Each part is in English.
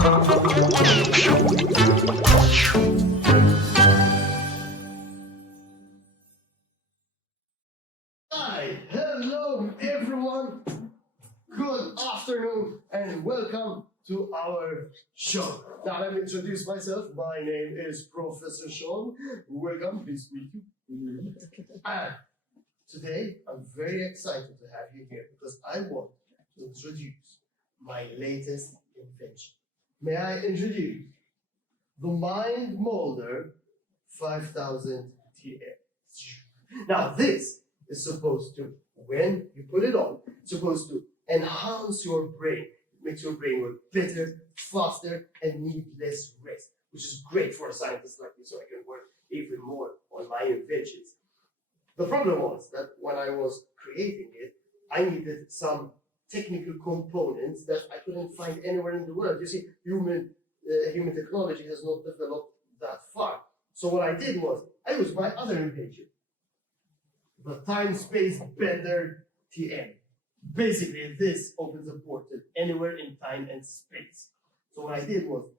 Hi, hello everyone. Good afternoon and welcome to our show. Now let me introduce myself. My name is Professor Sean. Welcome, please meet you. And today I'm very excited to have you here because I want to introduce my latest invention. May I introduce the Mind Molder 5000 TM. Now this is supposed to, when you put it on, it's supposed to enhance your brain. It makes your brain work better, faster, and need less rest, which is great for a scientist like me, so I can work even more on my inventions. The problem was that when I was creating it, I needed some technical components that I couldn't find anywhere in the world. You see, human technology has not developed that far. So what I did was, I used my other invention, the time-space bender TM. Basically, this opens a portal anywhere in time and space. So what I did was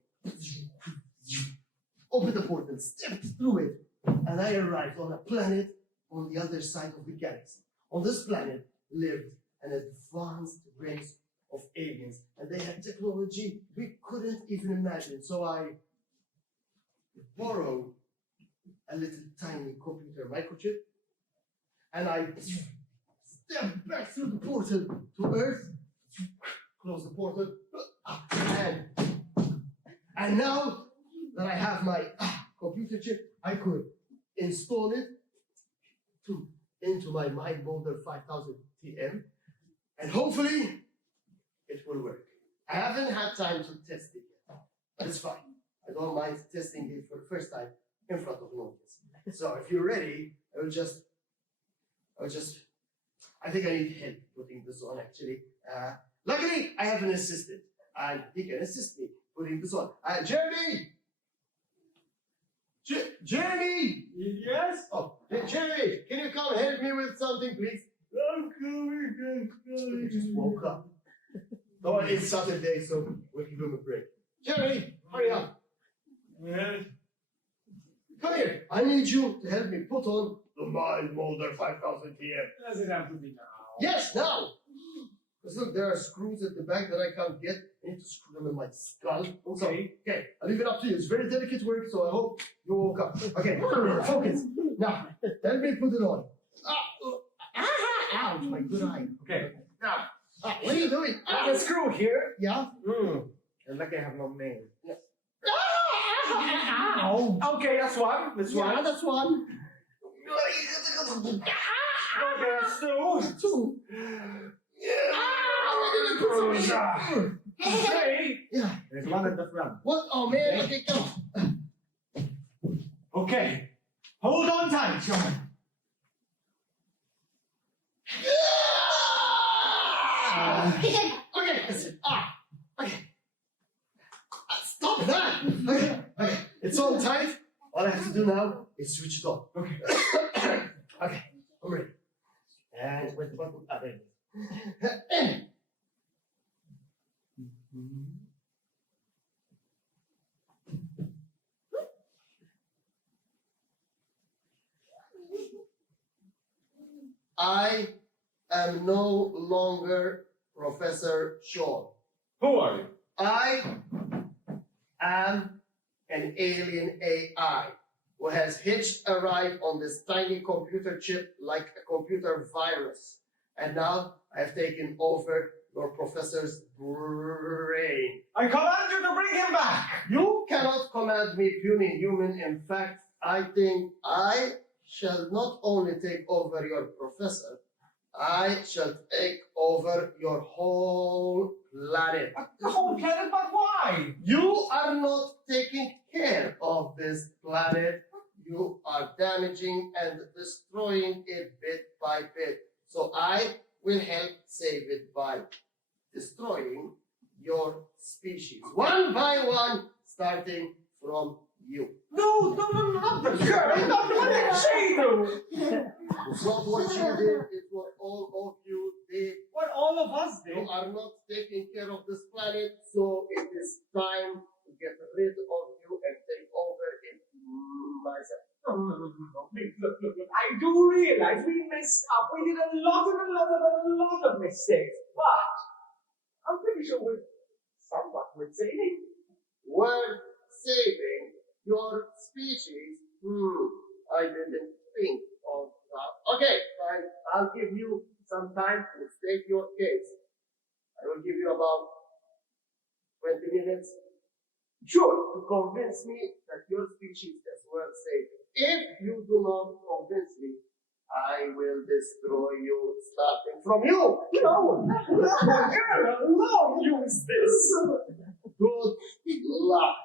open the portal, stepped through it, and I arrived on a planet on the other side of the galaxy. On this planet lived an advanced race of aliens, and they had technology we couldn't even imagine. So I borrowed a little tiny computer microchip, and I stepped back through the portal to Earth, close the portal, and now that I have my computer chip, I could install it into my Mind Molder 5000 TM, and hopefully it will work. I haven't had time to test it yet, but it's fine. I don't mind testing it for the first time in front of an audience. So if you're ready, I think I need help putting this on actually. Luckily, I have an assistant, and he can assist me putting this on. Jeremy! Jeremy! Yes? Oh, Jeremy, can you come help me with something, please? I'm coming. He just woke up. No, it's Saturday, so we'll give him a break. Jeremy, hurry up. Yes? Come here. I need you to help me put on the Mind Molder 5000 TM. Does it have to be now? Yes, now! Because look, there are screws at the back that I can't get. I need to screw them in my skull. Okay. Okay, I'll leave it up to you. It's very delicate work, so I hope you woke up. Okay, focus. Now, let me put it on. Ouch, my good eye. Okay. Now, what are you doing? There's a screw here. Yeah? And like I have no name. Ow! Okay, that's one. That's one. Yeah, that's one. Okay, that's two. Two. Three. Yeah. There's one at the front. What? Oh man, okay, come on. Okay. Hold on tight, Sean. Okay, that's it. Okay. Stop that. Okay, it's all tight. All I have to do now is switch it on. Okay. Okay, I'm ready. And with the button, there it is. I am no longer Professor Sean. Who are you? I am an alien AI who has hitched a ride on this tiny computer chip like a computer virus. And now I have taken over your professor's brain. I command you to bring him back. You cannot command me, puny human. In fact, I think I shall not only take over your professor, I shall take over your whole planet. The whole planet, but why? You are not taking care of this planet. You are damaging and destroying it bit by bit. So I will help save it by destroying your species. One by one, starting from you. No, not the girl. Not what did she do? It's not what you did, it's what all of you did. What all of us You did. are not taking care of this planet, so it is time to get rid of you and take over it myself. Look. I do realize we messed up. We did a lot of mistakes. But I'm pretty sure we're somewhat worth saving. Worth saving your species? I didn't think of that. Okay, fine. I'll give you some time to state your case. I will give you about 20 minutes. Sure, to convince me that your species is worth saving. If you do not convince me, I will destroy you starting from you. No, use this. Good luck.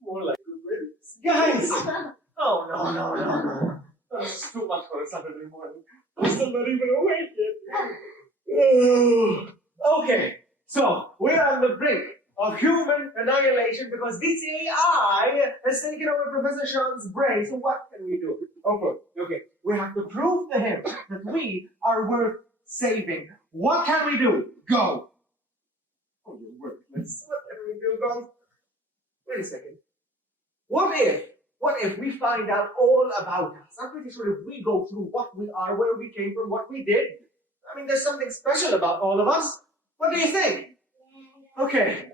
More like good riddance. Guys! Oh, no. That's too much for a Saturday morning. I'm still not even awake yet. Okay, so we're on the brink of human annihilation because this AI has taken over Professor Sean's brain. So what can we do? Okay. We have to prove to him that we are worth saving. What can we do? Go. Oh, you're worthless. What can we do? Go. Wait a second. What if we find out all about us? I'm pretty sure if we go through what we are, where we came from, what we did, I mean, there's something special about all of us. What do you think? Okay,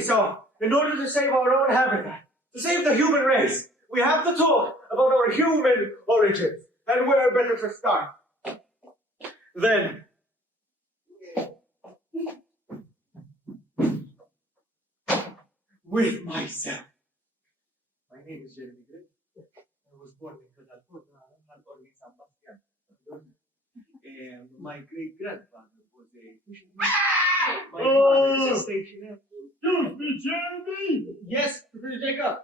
so in order to save our own habitat, to save the human race, we have to talk about our human origins. And where better to start than with myself. My name is Jeremy Gray. I was born in Catalpota, San Sebastian. And my great-grandfather was a fisherman. My father is a stationer. Excuse me, Jeremy. Yes, Professor Jacob.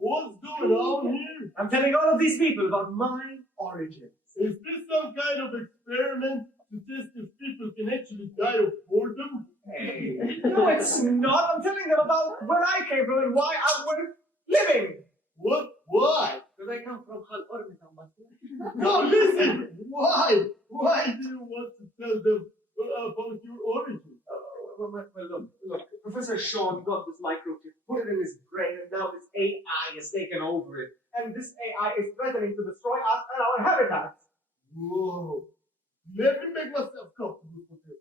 What's going on here? I'm telling all of these people about my origins. Is this some kind of experiment to test if people can actually die of boredom? Hey, no, it's not. I'm telling them about where I came from and why I'm worth living. What? Why? Because I come from San No, listen. Why? Why do you want to tell them about your origin? Well, look. Professor Sean got this microchip, put it in his brain, and now this AI has taken over it. And this AI is threatening to destroy us and our habitats. Whoa. Let me make myself comfortable for this.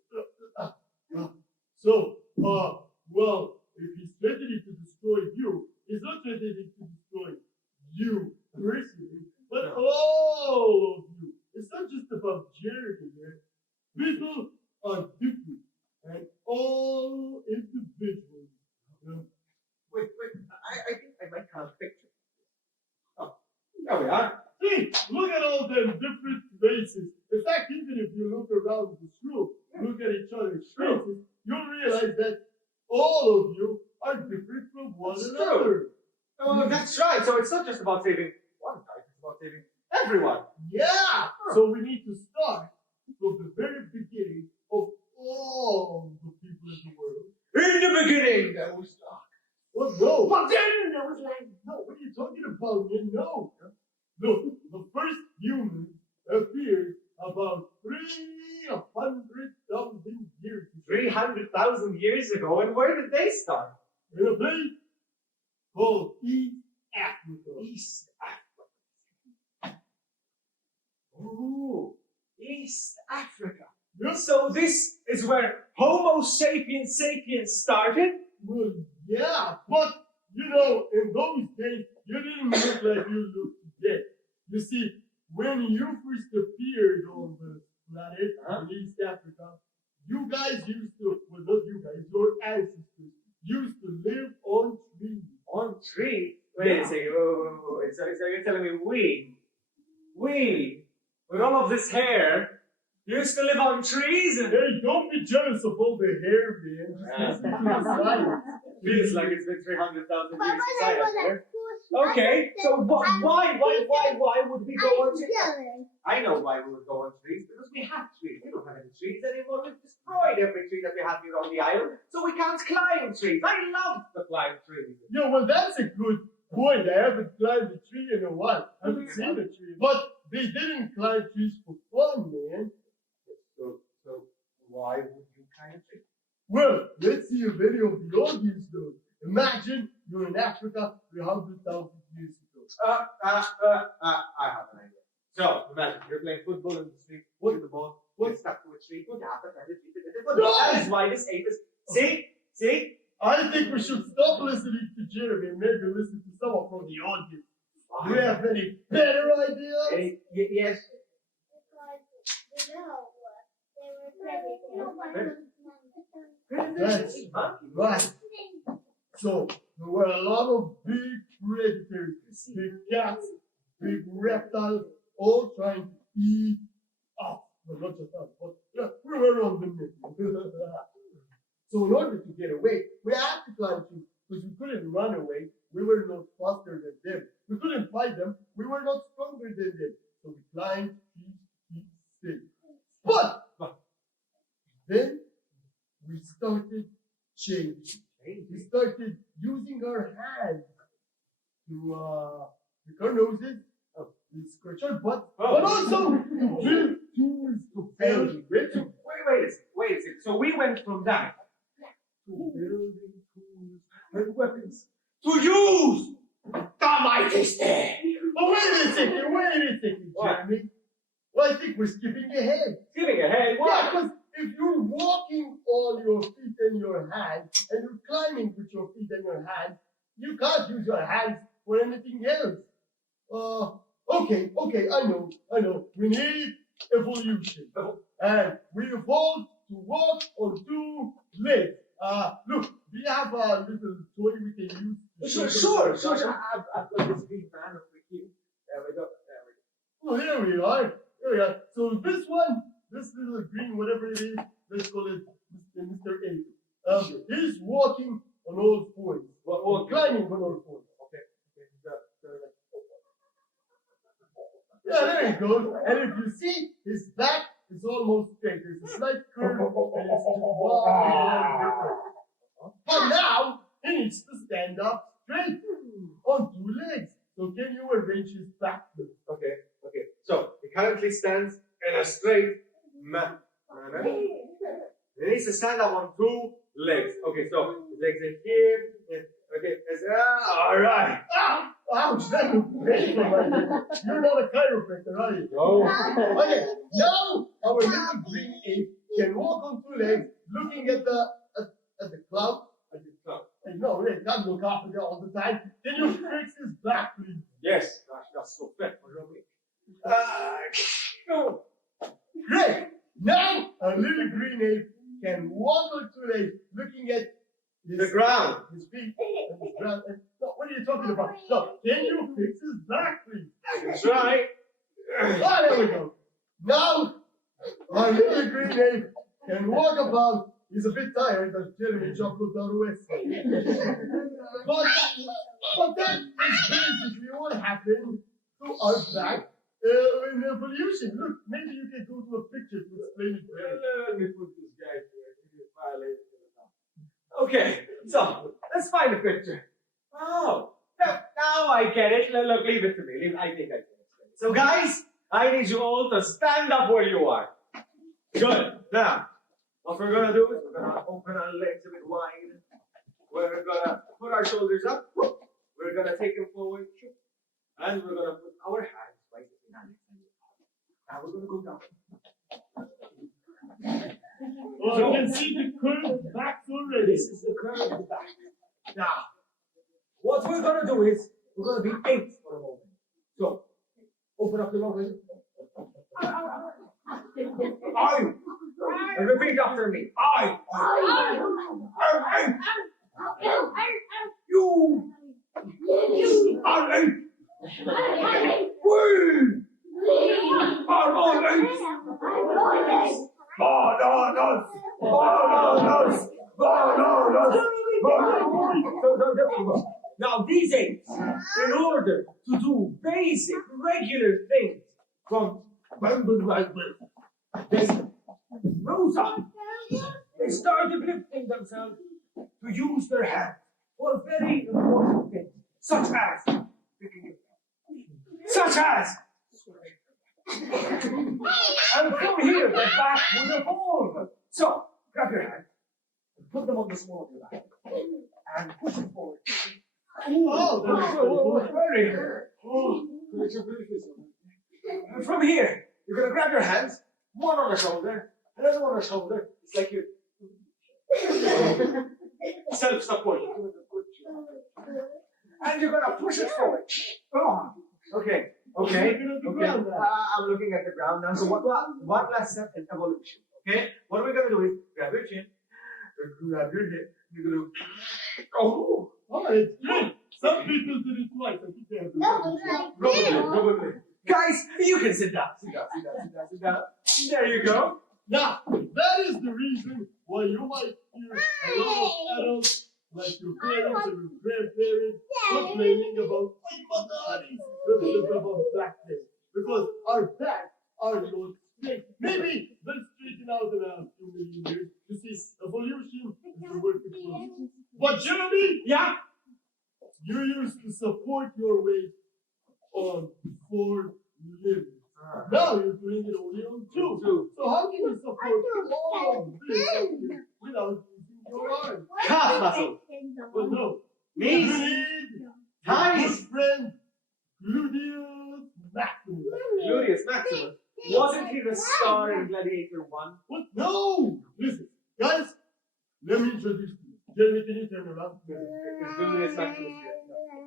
Well, if he's threatening to destroy you, he's not threatening to destroy you personally, but all of you. It's not just about Jeremy here. People are different and all individuals. Wait, I think I might have a picture. Oh, there we are. See, look at all them different races. In fact, even if you look around the school, look at each other's faces, you'll realize that all of you are different from one another. Oh, that's right. So it's not just about saving one type, it's about saving everyone. Yeah! So we need to start from the very beginning of all the people in the world. In the beginning, there was dark. Well, no. But then there was light. No, what are you talking about? You know. Look, the first humans appeared about 300,000 years ago. 300,000 years ago, and where did they start? In a place called East Africa. East Africa. Oh, East Africa. Yep. So this is where Homo sapiens started? Well, yeah, but, you know, in those days, you didn't look like you look today. You see, when you first appeared on the planet in East Africa, you guys used to, well, not you guys, your ancestors used to live on trees. On trees? Wait a second. Wait. So you're telling me we, with all of this hair, used to live on trees? Hey, don't be jealous of all the hair, man. Feels like it's been 300,000 years since I had hair. Okay, so why would we go on trees? I know why we would go on trees, because we have trees. We don't have any trees anymore. We've destroyed every tree that we have here on the island, so we can't climb trees. I love to climb trees. Yeah, well, that's a good Boy, they haven't climbed a tree in a while. I haven't seen a tree. But they didn't climb trees for fun, man. So why would you climb a tree? Well, let's see a video of the audience though. Imagine you're in Africa 300,000 years ago. I have an idea. So imagine you're playing football in the street. What is the ball? Get stuck to a tree. What happened? That is why this ape is. See? I think we should stop listening to Jeremy and maybe listen to someone from the audience. Do you have any better ideas? Yes. That's right. So there were a lot of big predators, big cats, big reptiles, all trying to eat us. Well, not just us, but yeah, we were on the mission. So in order to get away, we had to climb trees because we couldn't run away. We were not faster than them. We couldn't fight them. We were not stronger than them. So we climbed trees to keep safe. But then we started changing. We started using our hands to pick our noses, to scratch our butts, but also to build tools to build. Wait a second. So we went from that to building tools and weapons to use the mighty stick. Oh, wait a second, Jeremy. Well, I think we're skipping ahead. Skipping ahead? Yeah, Why? because if you're walking on your feet and your hands, and you're climbing with your feet and your hands, you can't use your hands for anything else. Okay, I know. We need evolution. And we evolved to walk on two legs. Look, do you have a little toy we can use? Sure. I've got this big man over here. There we go. Oh, here we are. So this one, this little green, whatever it is, let's call it Mr. A. He's walking on all fours. Or climbing on all fours. Okay. Yeah, there you go. And if you see, his back is almost straight. There's a slight curve, and it's just walking. But now, he needs to stand up straight on two legs. So can you arrange his back? Okay. So he currently stands in a straight manner. He needs to stand up on two legs. Okay, so his legs are here. Okay, all right. Ouch, that looked painful. You're not a chiropractor, are you? No. Okay, now our little green ape can walk on two legs, looking at the cloud. No, he can't look after all the time. Can you fix his back, please? Yes. Gosh, that's so fat for your week. No. Great. Now our little green ape can walk on two legs, looking at The ground. His feet and his ground. No, what are you talking about? No, can you fix his back, please? That's right. There we go. Now, our little green ape can walk about. He's a bit tired, as Jeremy Chocolate West. But that is basically what happened to our back in evolution. Look, maybe you can go to a picture to explain it better. Let me put this guy here. Okay, so let's find a picture. Oh, now I get it. Look, leave it to me. I think I can explain it. So, guys, I need you all to stand up where you are. Good. Now, what we're gonna do is we're gonna open our legs a bit wide. We're gonna put our shoulders up. We're gonna take them forward, and we're gonna put our hands right behind it. Now we're gonna go down. Well, you can see the curved back already. This is the curve of the back. Now, what we're gonna do is we're gonna be apes for a moment. So, open up the mouth. I. And repeat after me. I. You. Are ape. We are all apes. Bananas. Now these apes, in order to do basic, regular things from they rose up. They started lifting themselves to use their hands for very important things, such as, and from here, the back will evolve. So, grab your hand, and put them on the small of your back, and push it forward. Very good. And from here, you're going to grab your hands, one on the shoulder, another one on the shoulder. It's like you're self-support. And you're going to push it forward. Okay. I'm looking at the ground now. So one last step in evolution. Okay? What we're going to do is grab your chin, grab your hip, you're going to... Oh, it's good. Some people do it twice. I think they have to probably. Guys, you can sit down. Sit down. There you go. Now, that is the reason why you might hear a lot of adults, like your parents and your grandparents, complaining about about blackness. Because our backs are not straight. Maybe they'll straighten out in a few million years. You see, evolution is the work of evolution. But Jeremy, yeah? You used to support your weight on 4 limbs. Now you're doing it only on 2. So how can you support all of this without using your arms? Calf muscle. Well, no. Knees. You need Thighs. friend Gluteus Maximus. Gluteus Maximus. Wasn't he the star in Gladiator 1? What? No! Listen, guys, let me introduce you. Jeremy, can you turn around? Gluteus Maximus here.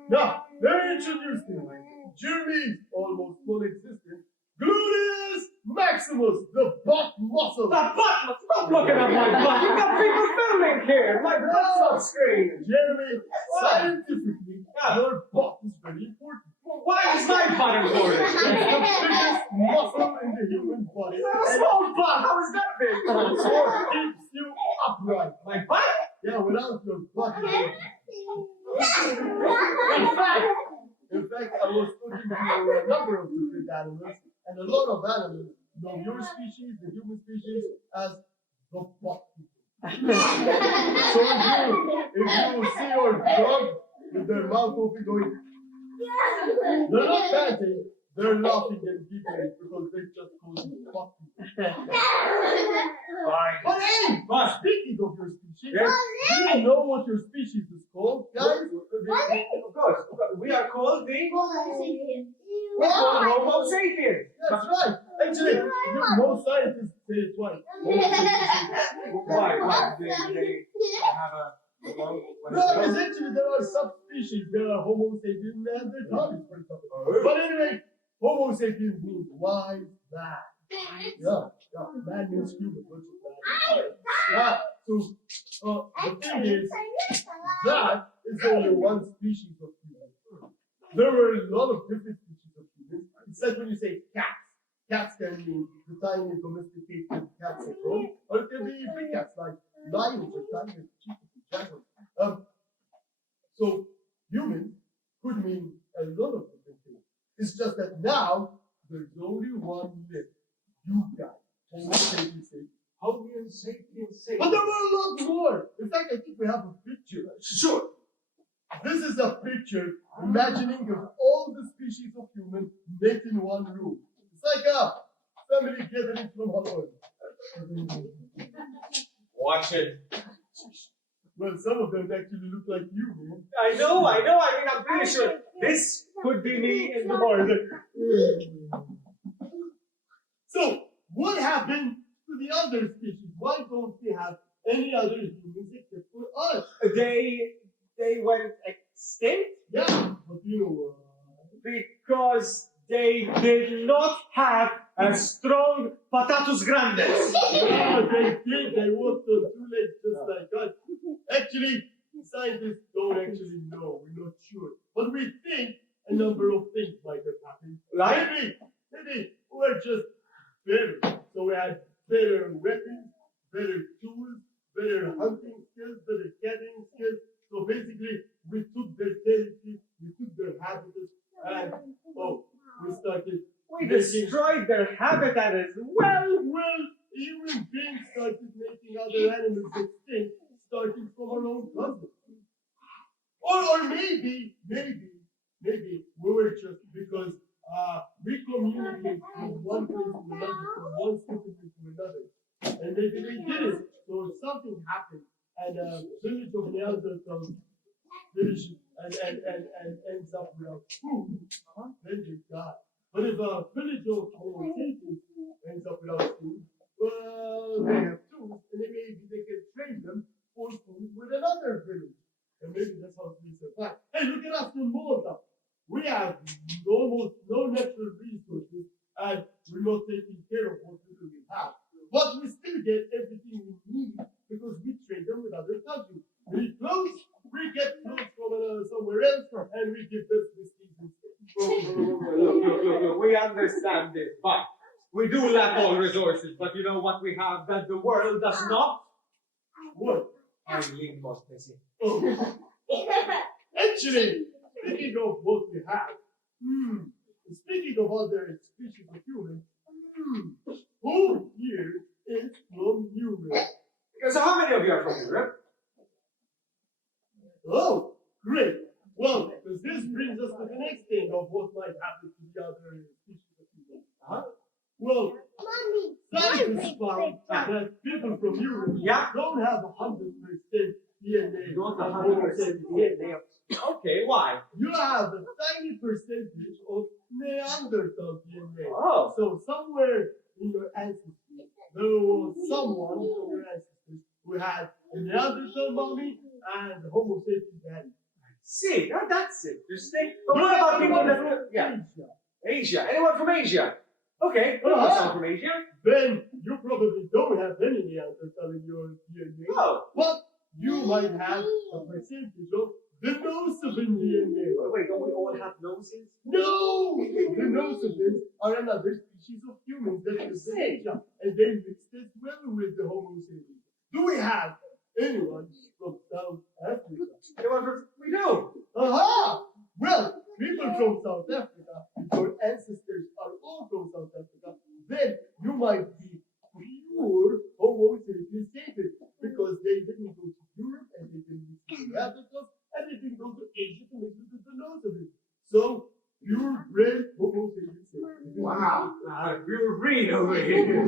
Now, let me introduce you. Jeremy's almost non-existent. Gluteus Maximus, the butt muscle. The butt muscle? Stop looking at my butt. You got people filming here. My butt's on screen. Jeremy, scientifically, your butt is very important. Why is my butt important? It's the biggest muscle in the human body. It's a small butt. How is that big? It's what keeps you upright. My butt? Yeah, without your butt. In fact, I was looking at a number of different animals, and a lot of animals know your species, the human species, as the butt people. So if you see your dog with their mouth open going, they're not panting, they're laughing and giggling because they just call you butt people. Fine. But hey, speaking of your species, do you know what your species is called, guys? Of course. We are called the... We're called Homo sapiens. That's right. Actually, most scientists say it twice. Why? They have a... No, essentially there are subspecies. There are Homo sapiens and Neanderthals, for example. But anyway, Homo sapiens means wise man. Yeah, man means human. So the thing is, that is only one species of human. There were a lot of different species of humans. It's like when you say cats. Cats can mean the tiny domesticated cats at home, or it can be big cats like lions or tigers, cheetahs, and jaguars. So humans could mean a lot of different things. It's just that now there's only one list. You guys, Homo sapiens. Homo sapiens. But there were a lot more. In fact, I think we have a picture. Sure. This is a picture imagining of all the species of human met in one room. It's like a family gathering from Hollywood. Watch it. Well, some of them actually look like you, man. I know. I mean, I'm pretty sure this could be me in the morning. So, what happened to the other species? Why don't we have any other humans except for us? They went extinct? Yeah, but you know why? Because they did not have a strong patatus grandes. Yeah, they did. They walked on 2 legs just like us. Actually, scientists don't actually know. We're not sure. But we think a number of things might have happened. Like? Maybe we're just better. So we had better weapons, better tools, better hunting skills, better gathering skills. So basically, we took their territory, we took their habitats, and we started. We destroyed their habitat as well. Well, human beings started making other animals extinct, starting from our own cousins. Or maybe maybe we were just because we communicate from one place to another, from one city to another. And maybe they didn't. So something happened and village of Neanderthals finishes and ends up without food, then they die. But if a village of Homo sapiens ends up without food, well, they have tools, and then maybe they can train them for food with another village. And maybe that's how we survive. Hey, look at us in Malta. We have almost no natural resources, and we're not taking care of what little we have. But we still get everything we need because we trade them with other countries. We need clothes, we get clothes from somewhere else, and we give them whiskies instead. Look, we understand this, but we do lack all resources, but you know what we have that the world does not? What? Eileen Montesi. Oh. Actually, speaking of what we have, speaking of other species of humans, who here is from Europe? So how many of you are from Europe? Oh, great. Well, because this brings us to the next thing of what might happen to the other species of humans. Well, scientists found that people from Europe don't have 100% DNA. Not 100% DNA. Okay, why? You have a tiny percentage of Neanderthal DNA. Oh. So somewhere in your ancestry, there was someone from your ancestors who had a Neanderthal mommy and a Homo sapiens daddy. See, now that's interesting. But what about people that Asia. Anyone from Asia? Okay, what about someone from Asia? Then you probably don't have any Neanderthal in your DNA. Oh. But you might have a percentage of the Nosebin DNA. Wait, don't we all have noses? No! The Nosebins are another species of humans that live in Asia, and they mixed as well with the Homo sapiens. Do we have anyone from South Africa? Anyone from... We do! Aha! Well, people from South Africa, if your ancestors are all from South Africa, then you might be pure Homo sapiens sapiens, because they didn't go to Europe, and they didn't mix with the Africans, and they didn't go to Asia to mix with the Nosebins. So, purebred Homo sapiens sapiens. Wow! Pure breed over here.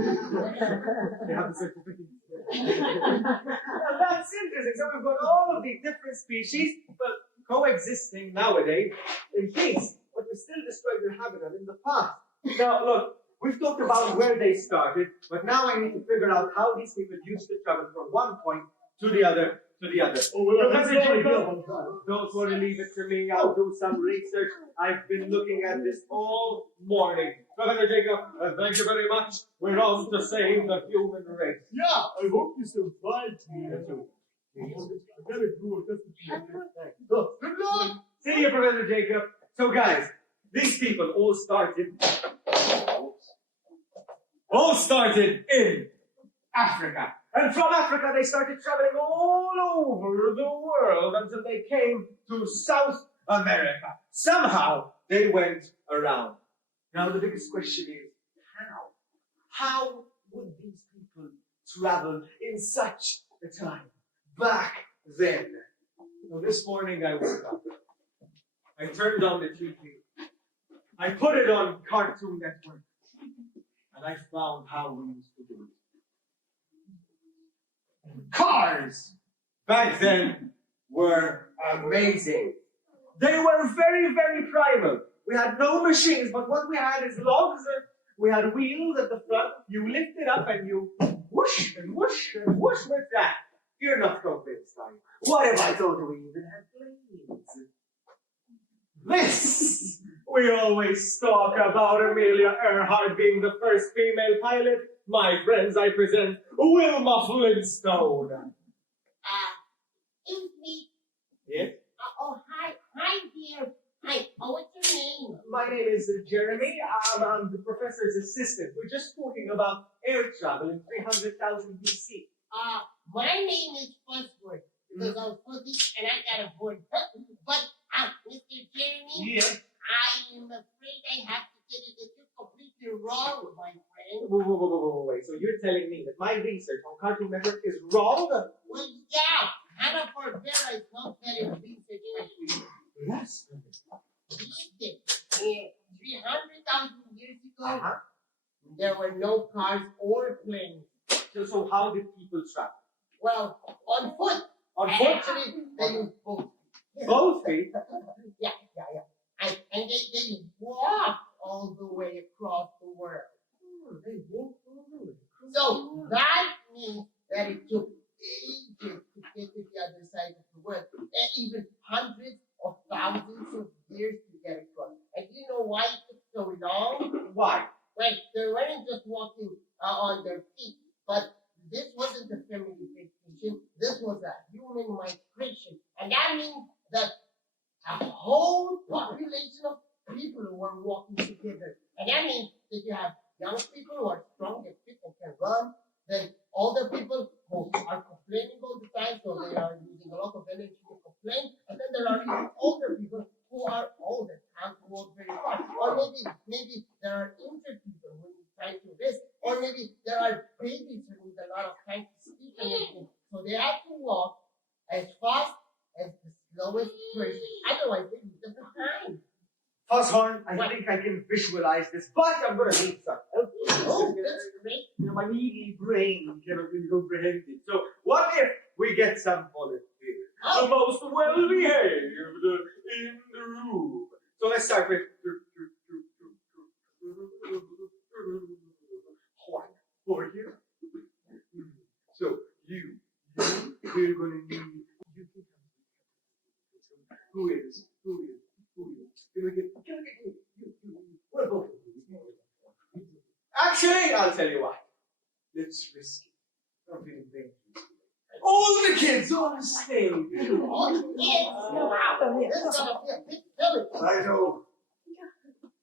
They have the certificate. Well, that's interesting. So we've got all of these different species, but coexisting nowadays in peace, but we still destroyed their habitat in the past. Now, look, we've talked about where they started, but now I need to figure out how these people used to travel from one point to the other. Oh, well, Professor Jacob, don't worry, leave it to me. I'll do some research. I've been looking at this all morning. Professor Jacob, thank you very much. We're on to save the human race. Yeah, I hope you survived me. I gotta do a good luck! See you, Professor Jacob. So, guys, these people all started in Africa. And from Africa, they started traveling all over the world until they came to South America. Somehow, they went around. Now, the biggest question is, how? How would these people travel in such a time back then? So this morning, I woke up. I turned on the TV. I put it on Cartoon Network. And I found how we used to do it. Cars back then were amazing. They were very, very primal. We had no machines, but what we had is logs. We had wheels at the front. You lift it up and you whoosh and whoosh and whoosh with that. You're not convinced, are you? What if I told you we even had planes? This! We always talk about Amelia Earhart being the first female pilot. My friends, I present Wilma Flintstone. It's me. Yes? Oh, hi dear. Hi, what's your name? My name is Jeremy. I'm the professor's assistant. We're just talking about air travel in 300,000 BC. My name is Fuzzword, because I'm fuzzy and I got a board. But, Mr. Jeremy, Yeah. I am afraid I have to tell you that you're completely wrong, my friend. Wait. So you're telling me that my research on Cartoon Network is wrong? Well, yeah, Hanna-Barbera is not very research like you. Yes. believe it. 300,000 years ago, Uh-huh. there were no cars or planes. So how did people travel? Well, on foot. On And foot? actually, they used both. Both feet? Yeah. And they walked all the way across the world. They walked all the way. So that means that it took ages to get to the other side of the world, and even hundreds of thousands of years to get across. And do you know why it took so long? Why? Well, they weren't just walking on their feet, but this wasn't a family vacation. This was a human migration, and that means that a whole population of people who were walking together. And that means that you have young people who are strong and fit and can run, then older people who are complaining all the time, so they are using a lot of energy to complain, and then there are even older people who are old and can't walk very far. Or maybe there are injured people who need time to rest, or maybe there are babies who need a lot of time to sleep and everything. So they have to walk as fast as the slowest person. Otherwise, they leave them behind. Fosshorn, I think I can visualize this, but I'm going to need some help. Oh, that's great. You know, my needy brain cannot really comprehend it. So what if we get some volunteers? The most well-behaved in the room. So let's start with Juan over here. So we're going to need. Who is? Can we get you? What about you? Actually, I'll tell you what. Let's risk it. Something dangerous. All the kids on stage. All the kids. Wow. This is going to be a big village. I know.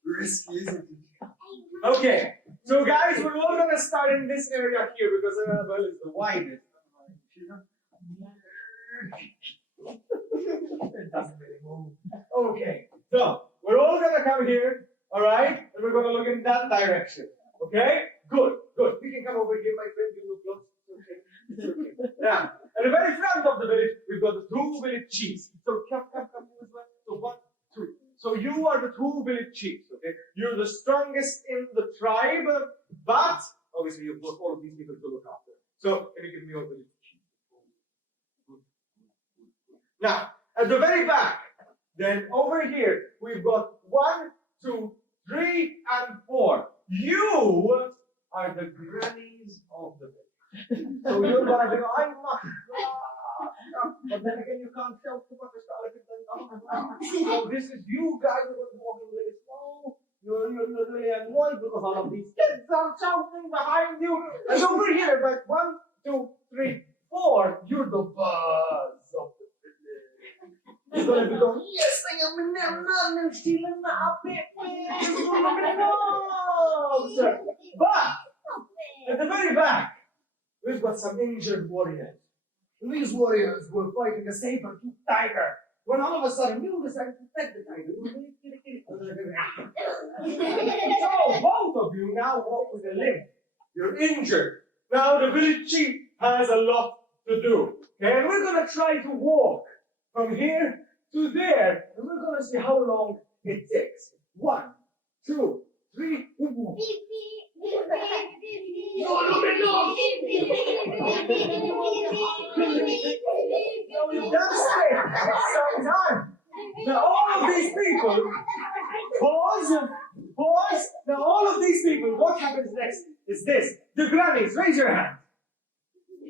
Risky, isn't it? Okay. So guys, we're all going to start in this area here because well, it's the widest. It doesn't really move. Okay. So we're all going to come here. All right? And we're going to look in that direction. Okay? Good. We can come over here, my friend. You look close. Okay. Now, at the very front of the village, we've got the two village chiefs. So come you as well. So 1, 2. So you are the two village chiefs. Okay? You're the strongest in the tribe, but obviously you've got all of these people to look after. So can you give me your village chiefs? Good. Now, at the very back, then over here, we've got 1, 2, 3, and 4. You are the grannies of the village. So you're going to be, I'm not. But then again, you can't tell too much. So this is you guys who are walking really slow. You're really annoyed because all of these kids are shouting behind you. And over here, but 1, 2, 3, 4, you're the buzz of the village. You're going to be going, yes, I am in there, I'm stealing my outfit. But at the very back, we've got some injured warriors. And these warriors were fighting a saber-toothed tiger. When all of a sudden, you decided to pet the tiger. So both of you now walk with a limp. You're injured. Now the village chief has a lot to do. Okay? And we're going to try to walk from here to there. And we're going to see how long it takes. 1, 2, 3. No, it does take some time. Now all of these people, pause. Now all of these people, what happens next is this. The grannies, raise your hand.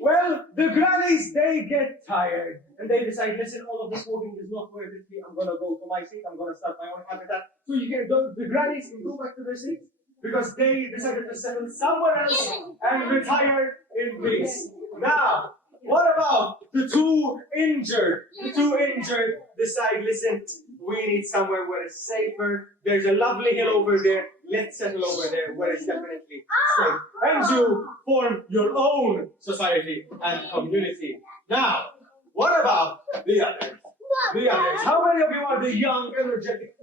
Well, the grannies, they get tired. And they decide, listen, all of this walking is not worth it. I'm going to go to my seat. I'm going to start my own habitat. So you can go, the grannies can go back to their seats. Because they decided to settle somewhere else and retire in peace. Now, what about the two injured? The two injured decide, listen, we need somewhere where it's safer. There's a lovely hill over there. Let's settle over there where it's definitely safe. And you form your own society and community. Now, what about the others? The others. How many of you are the young, energetic?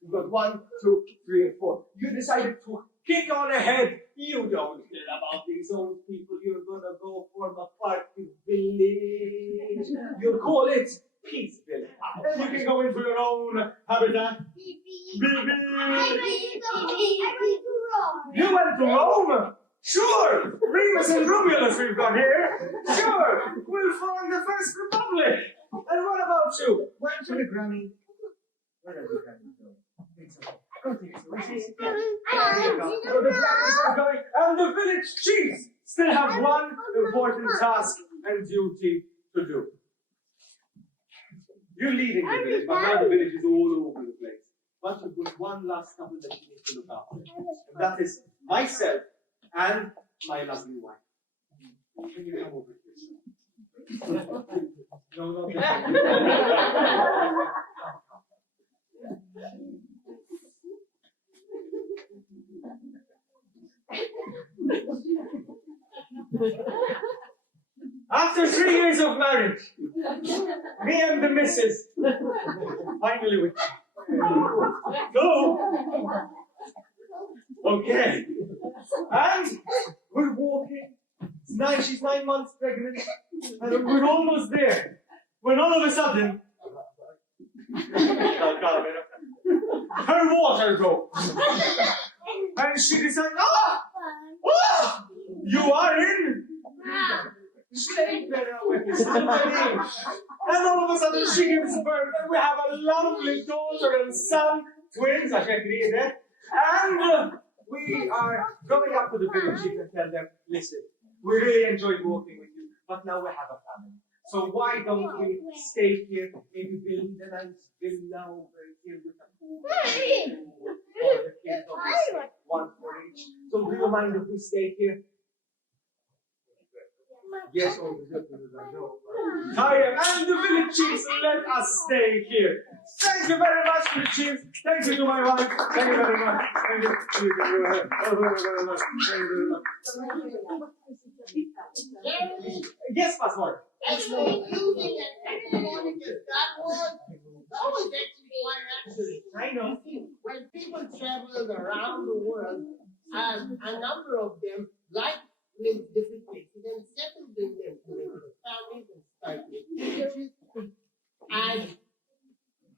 You've got 1, 2, 3, 4. You decided to kick on ahead. You don't care about these old people. You're going to go for the party village. You call it peace village. Then you can go into your own habitat. You went to Rome? Sure! Remus and Romulus we've got here. Sure! We'll form the first republic. And what about you? Where to the Granny? Where are the Granny going? Go take it. There you go. So the Grannies are going, and the village chiefs still have one important task and duty to do. You're leading the village, but now the village is all over the place. But you've got one last couple that you need to look after. And that is myself and my lovely wife. Can you come over here? No, no, After 3 years of marriage, me and the missus finally with go. Okay. And we're walking. She's 9 months pregnant. And we're almost there. When all of a sudden, her water broke. And she decided, you are in. Stay better with somebody. And all of a sudden she gives birth, and we have a lovely daughter and son, twins, I can't believe it. And we are going up to the village chief and tell them, listen, we really enjoyed working with you, but now we have a family. So why don't we stay here, maybe build a nice villa over here with a pool, or the kids obviously, one for each. So do you mind if we stay here? Yes, oh, Tired, and the village chiefs let us stay here. Thank you very much to the chiefs. Thank you to my wife. Thank you very much. Thank you. Thank you very much. Yes, Pastor. I know. When people travel around the world, a number of them like live different places and settled in them to live with families and start villages. And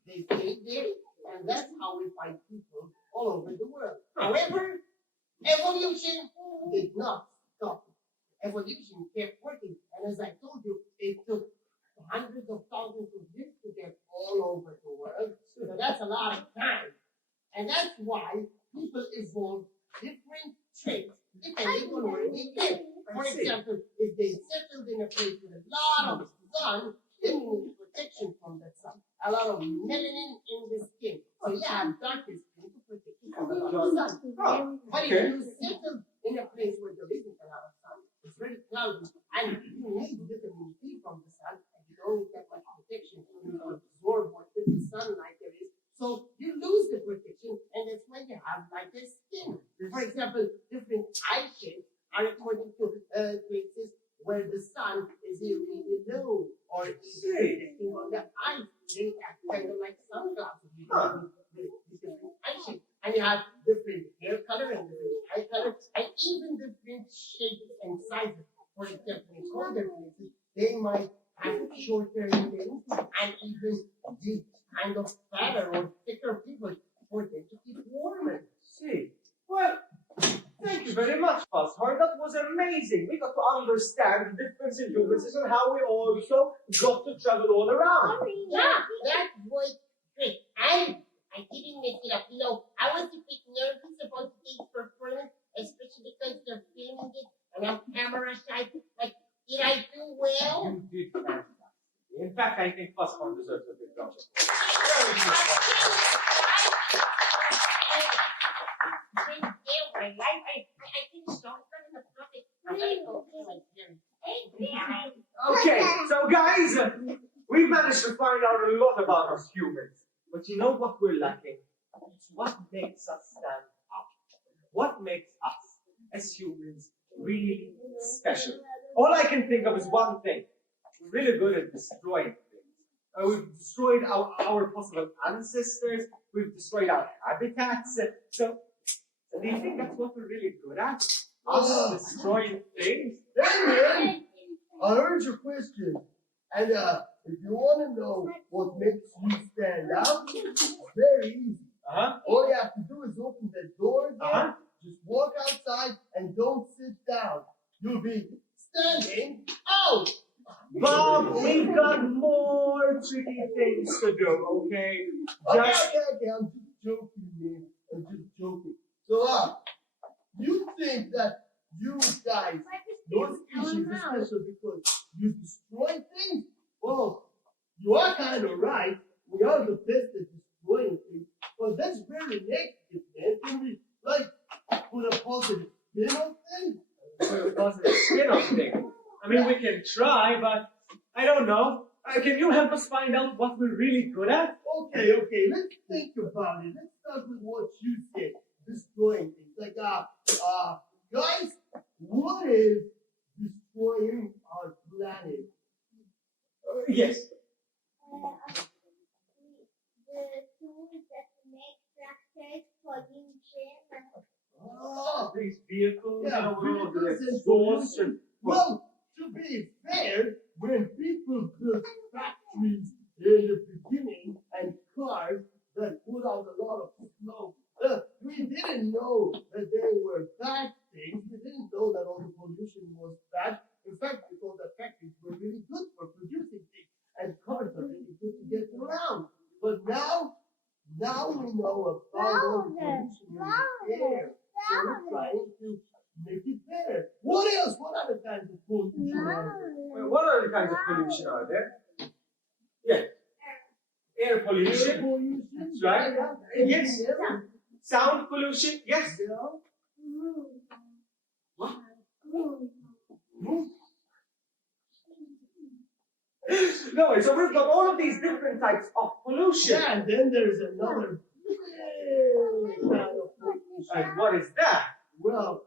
they stayed there, and that's how we find people all over the world. However, evolution did not stop. Evolution kept working, and as I told you, it took hundreds of thousands of years to get all over the world. So that's a lot of time. And that's why people evolve different traits depending on where they live. For example, if they settled in a place with a lot of sun, they need protection from the sun. A lot of melanin in the skin. So you have darker skin to protect you from a lot of sun. But if you settle in a place where there isn't a lot of sun, it's very cloudy, and you need vitamin D from the sun, and you don't get much protection, so you absorb what little sunlight there is. So you lose the protection, and that's when you have lighter skin. For example, different eye shapes are according to places where the sun is really low, or is reflecting on the eyes. They act kind of like sunglasses. With different eye shapes. And you have different hair color and different eye color, and even different shapes and sizes. For example, in colder places, they might have shorter limbs and even deep kind of fatter or thicker people for them to keep warmer. See, well, thank you very much, Pastor. That was amazing. We got to understand the difference in humans and how we also got to travel all around. Yeah, that was great. And I didn't make it up. You know, I was a bit nervous about today's performance, especially because they're filming it and I'm camera shy. But did I do well? You did fantastic. In fact, I think Pastor deserves a big job. Okay, so guys, we managed to find out a lot about us humans. But you know what we're lacking? It's what makes us stand out. What makes us as humans really special. All I can think of is one thing. We're really good at destroying things. We've destroyed our possible ancestors. We've destroyed our habitats. So do you think that's what we're really good at? Us destroying things? Daniel, I heard your question. And if you want to know what makes you stand out, it's very easy. All you have to do is open the door again, just walk outside and don't sit down. You'll be standing out. Bob, we've got more tricky things to do, okay? Okay. I'm just joking, man. I'm just joking. So, you think that you guys, your species is special because you destroy things? Well, you are kind of right. We are the best at destroying things. But that's very negative, man. Can we, put a positive spin on things? Put a positive spin on things. I mean, we can try, but I don't know. Can you help us find out what we're really good at? Okay. Let's think about it. Let's start with what you said. Destroying things. Guys, what is destroying our planet? Yes. The tools that make tractors, pollution. Oh, These vehicles, yeah, all the vehicles and exhaust and... well, to be fair, when people built factories in the beginning and cars that put out a lot of smoke, we didn't know that they were bad things. We didn't know that all the pollution was bad. In fact, we thought that factories were really good for producing things and cars are really good to get around. But now we know about all the pollution in the air. So we're trying to make it better. What else? What other kinds of pollution are there? Well, what other kinds of pollution are there? Yeah. Air pollution. Air pollution. That's right. Yeah. Yes. Yeah. Sound pollution. Yes. Yeah. What? Hmm? No, so we've got all of these different types of pollution. Yeah, and then there's another big kind of pollution. And what is that? Well,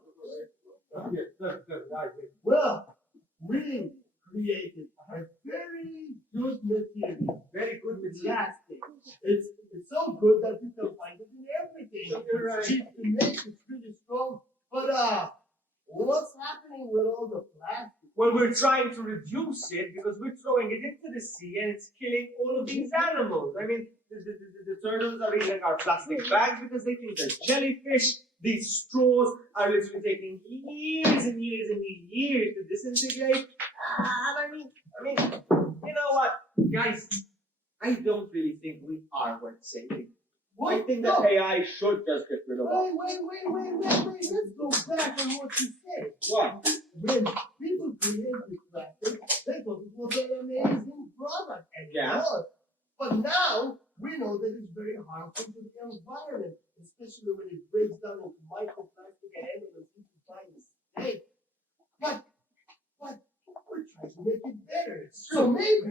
we created a very good material. Very good material. Plastic. It's so good that you can find it in everything. You're right. It's cheap to make, it's really strong. But what's happening with all the plastic? Well, we're trying to reduce it because we're throwing it into the sea and it's killing all of these animals. I mean, the turtles are eating our plastic bags because they think they're jellyfish. These straws are literally taking years and years and years to disintegrate. And I mean, you know what, guys? I don't really think we are worth saving. I think that AI should just get rid of us. Wait. Let's go back on what you said. What? When people created plastic, they thought it was an amazing product. And it Yeah. was. But now, we know that it's very harmful to the environment, especially when it breaks down into microplastic and ends up into tiny snakes. But we're trying to make it better. So maybe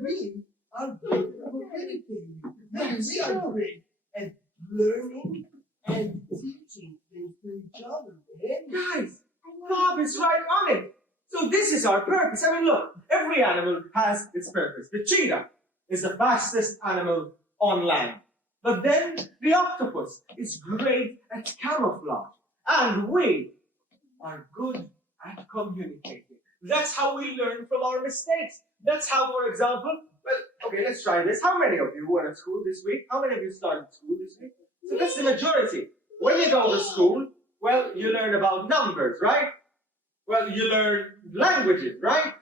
we are great at communicating. Maybe we are great at learning and teaching things to each other. Man. Guys, Bob is right on it. So this is our purpose. I mean, look, every animal has its purpose. The cheetah is the fastest animal on land. But then the octopus is great at camouflage. And we are good at communicating. That's how we learn from our mistakes. That's how, for example, well, okay, let's try this. How many of you were at school this week? How many of you started school this week? So that's the majority. When you go to school, well, you learn about numbers, right? Well, you learn languages, right?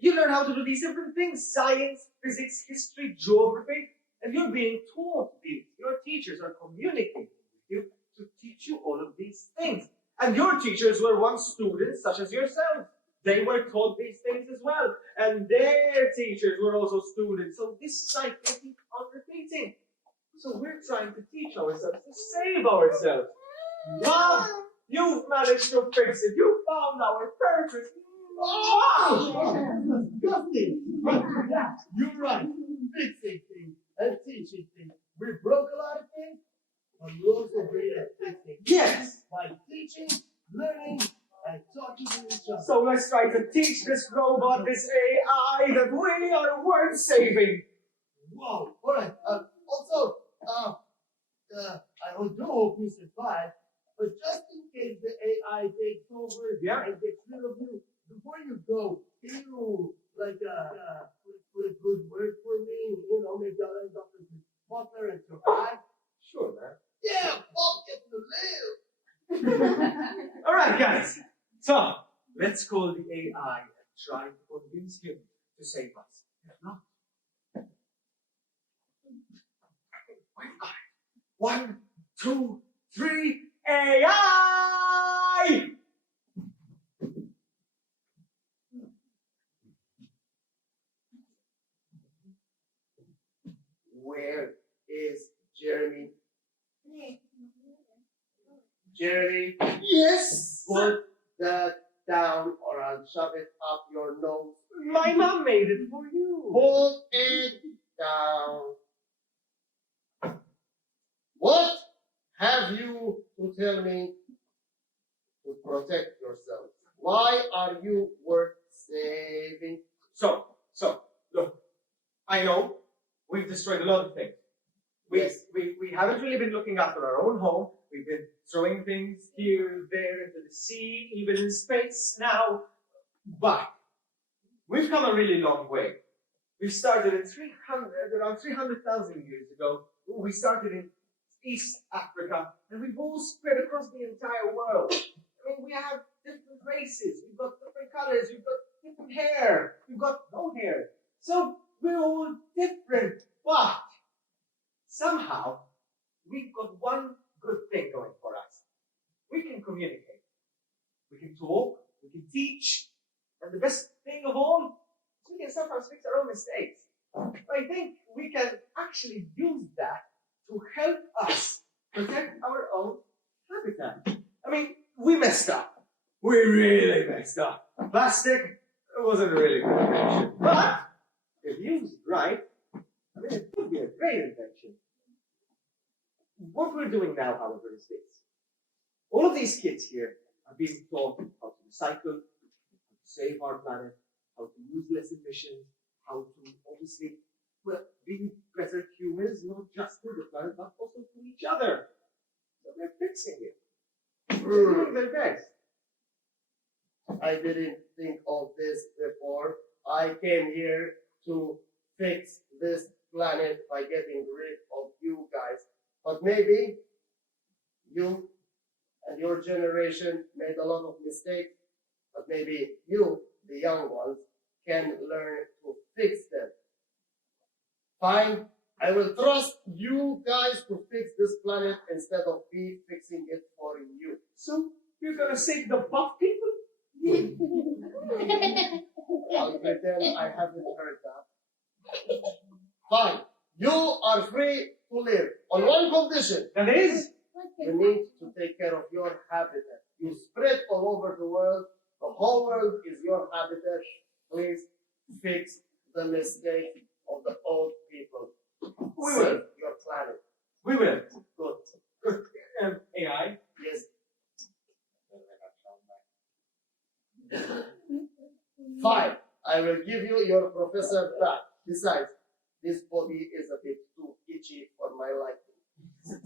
You learn how to do these different things. Science, physics, history, geography. And you're being taught these. Your teachers are communicating with you to teach you all of these things. And your teachers were once students such as yourself. They were taught these things as well. And their teachers were also students. So this cycle keeps on repeating. So we're trying to teach ourselves to save ourselves. Wow! You've managed to fix it. You found our purpose. Wow! Disgusting. But yeah, you're right. Fixing things and teaching things. We broke a lot of things, but we're also great at fixing. Yes! By teaching, learning, and talking to each other. So let's try to teach this robot, this AI, that we are worth saving. Whoa. All right. Also, I do hope you survive, but just in case the AI takes over Yeah. and gets rid of you, before you go, can you like put a good word for me. You know, maybe I'll end up as his butler and survive. Sure, man. Yeah, Bob gets to live. All right, guys. So let's call the AI and try to convince him to save us. If not, we've got it. 1, 2, 3, AI! Where is Jeremy? Jeremy, Yes. put that down or I'll shove it up your nose. My mom made it for you. Put it down. What have you to tell me to protect yourself? Why are you worth saving? So, look, I know we've destroyed a lot of things. Yes. We haven't really been looking after our own home. We've been throwing things here, there, into the sea, even in space now. But we've come a really long way. We started in around 300,000 years ago. We started in East Africa, and we've all spread across the entire world. I mean, we have different races, we've got different colors, we've got different hair, we've got no hair. So we're all different, but somehow we've got one good thing going for us. We can communicate, we can talk, we can teach, and the best thing of all is we can sometimes fix our own mistakes. I think we can actually use that to help us protect our own habitat. I mean, we messed up. We really messed up. Plastic wasn't a really good invention. But if used right, I mean, it could be a great invention. What we're doing now, however, is this. All of these kids here are being taught how to recycle, how to save our planet, how to use less emissions, how to obviously be better humans, not just to the planet, but also to each other. So they're fixing it. They're doing their best. I didn't think of this before. I came here to fix this planet by getting rid of you guys. But maybe you and your generation made a lot of mistakes, but maybe you, the young ones, can learn to fix them. Fine, I will trust you guys to fix this planet instead of me fixing it for you. So you're gonna save the buff people? I'll pretend I haven't heard that. Fine, you are free to live on one condition. That is? You need to take care of your habitat. You spread all over the world. The whole world is your habitat. Please fix the mistake of the old people. We Save will. your planet. We will. Good. AI? Yes. Fine. I will give you your professor back. Besides, this body is a bit too itchy for my liking.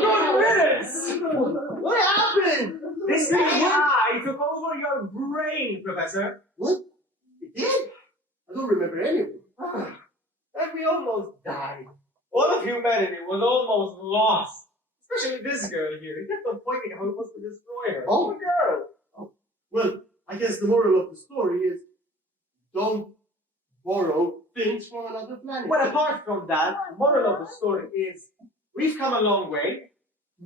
Good riddance! What happened? This AI took over your brain, Professor. What? It did? I don't remember anything. And we almost died. All of humanity was almost lost. Especially this girl here. He kept on pointing how he wants to destroy her. Oh. Poor girl. Well, I guess the moral of the story is don't borrow things from another planet. Well, apart from that, the moral of the story is we've come a long way.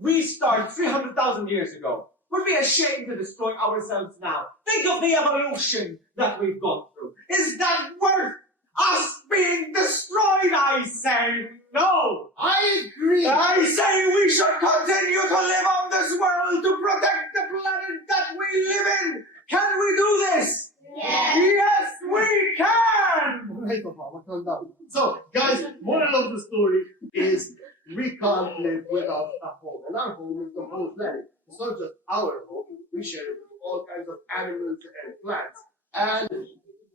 We started 300,000 years ago. Would be ashamed to destroy ourselves now. Think of the evolution that we've gone through. Is that worth us being destroyed, I say? No! I agree. I say we should continue to live on this world to protect the planet that we live in. Can we do this? Yes. Yes, we can! Right, Papa, calm down. So, guys, moral of the story is we can't live without a home. And our home is the whole planet. It's not just our home. We share it with all kinds of animals and plants. And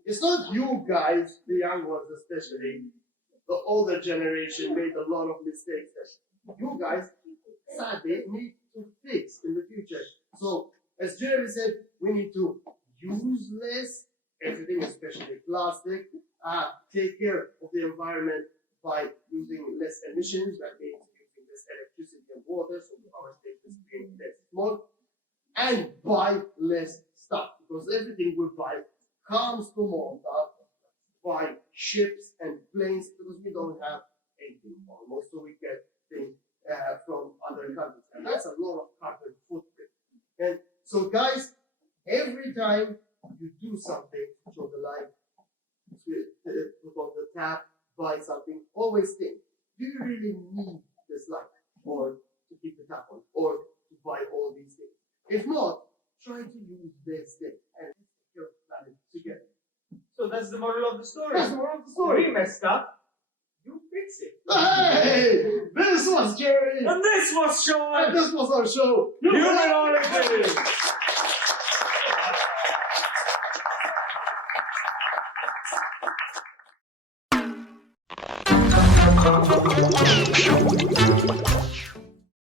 it's not you guys, the young ones especially. The older generation made a lot of mistakes that you guys sadly need to fix in the future. So, as Jeremy said, we need to use less everything, especially plastic. Take care of the environment by using less emissions. That means using less electricity and water, so the power stations create less smoke. And buy less stuff, because everything we buy comes to Malta by ships and planes, because we don't have anything almost, so we get things from other countries, and that's a lot of carbon footprint. And so, guys, every time you do something, show the light, put on the tap, buy something, always think: do you really need this light, or to keep the tap on, or to buy all these things? If not, try to use this thing and take care of the planet together. So that's the moral of the story. That's the moral of the story. We messed up. You fix it. Hey! This was Jerry! And this was Sean. And this was our show. Human Origins.